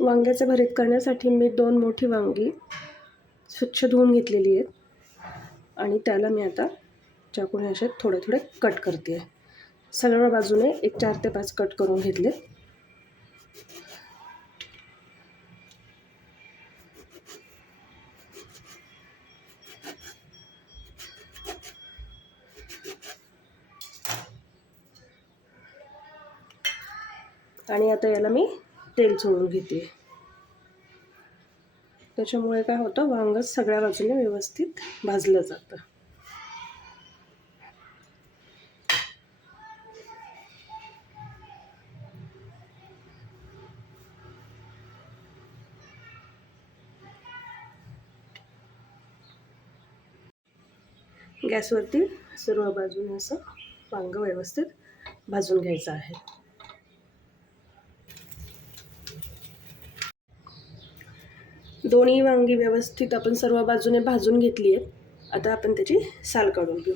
वांग्याचं भरीत करण्यासाठी मी 2 मोठी वांगी स्वच्छ धुवून घेतलेली आहेत आणि त्याला मी आता चाकूने असे थोडे थोडे कट करते आहे. सगळ्या बाजूने एक 4 ते 5 कट करून घेतले. आणि आता याला मी तेल सोडून घेते. त्याच्यामुळे काय होतं, वांग सगळ्या बाजूने व्यवस्थित भाजलं जातं. गॅसवरती सर्व बाजूने असं वांग व्यवस्थित भाजून घ्यायचं आहे. दोन्ही वांगी व्यवस्थित आपण सर्व बाजूने भाजून घेतली आहेत. आता आपण त्याची साल काढून घेऊ.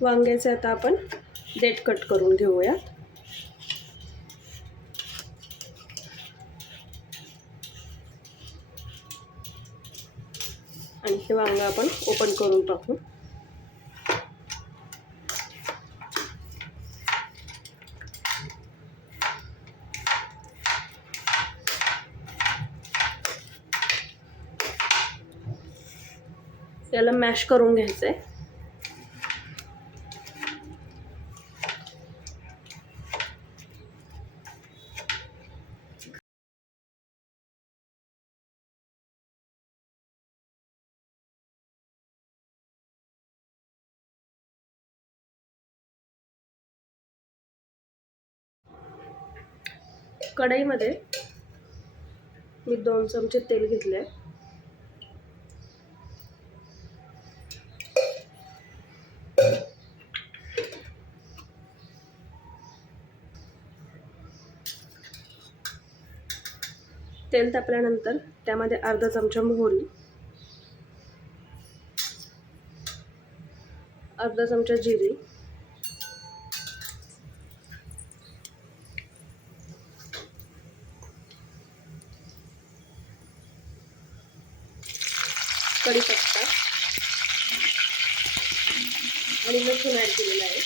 वांग्याचे आता आपण देठ कट करून घेऊया. आणि हे वांग आपण ओपन करून टाकू. याला मॅश करून घ्यायचंय. कढईमध्ये मी 2 चमचे तेल घेतले. तेल तापल्यानंतर त्यामध्ये अर्धा चमचा मोहरी, अर्धा चमचा जिरे, कढीपत्ता आणि लसूण ॲड केलेला आहे.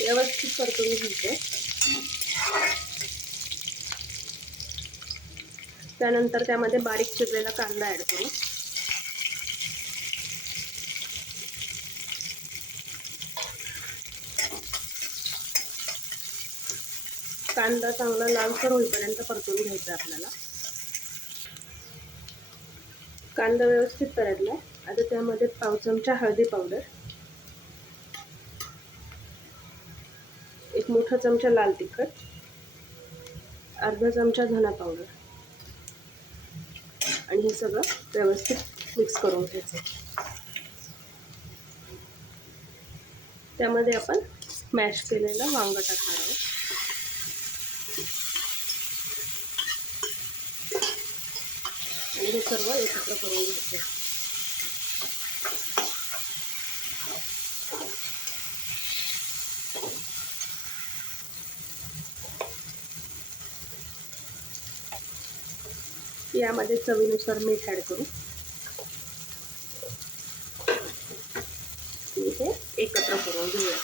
व्यवस्थित परतून घ्यायचे. त्यानंतर त्यामध्ये बारीक चिरलेला कांदा ॲड करू. कांदा चांगला लालसर होईपर्यंत परतून घ्यायचा आपल्याला. कांदा व्यवस्थित परतला. आता त्यामध्ये पाव चमचा हळदी पावडर, 1 मोठा चमचा लाल तिखट, अर्धा चमचा धना पावडर आणि हे सगळं व्यवस्थित मिक्स करून घ्यायचं. त्यामध्ये आपण मॅश केलेलं वांग टाकणार आहोत. आणि हे सर्व एकत्र करून घ्यायचं. यामध्ये चवीनुसार मीठ ॲड करू. हे एकत्र करून घेऊया.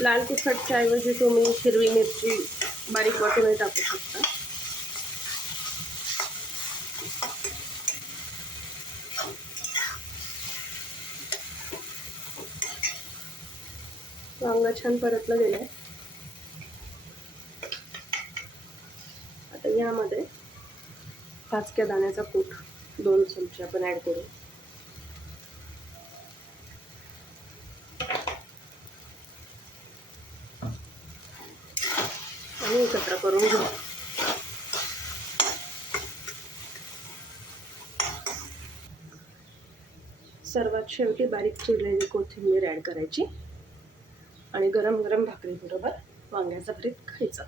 लाल तिखटच्या ऐवजी तुम्ही हिरवी मिरची बारीक वाटून टाकू शकता. वांग छान परतलं गेलंय. आता यामध्ये भाजक्या दाण्याचा कूट 2 चमचे आपण ॲड करू. आणि एकत्र करून घेऊ. सर्वात शेवटी बारीक चिरलेली कोथिंबीर ॲड करायची. आणि गरम गरम भाकरीबरोबर वांग्याचं भरीत खायचं.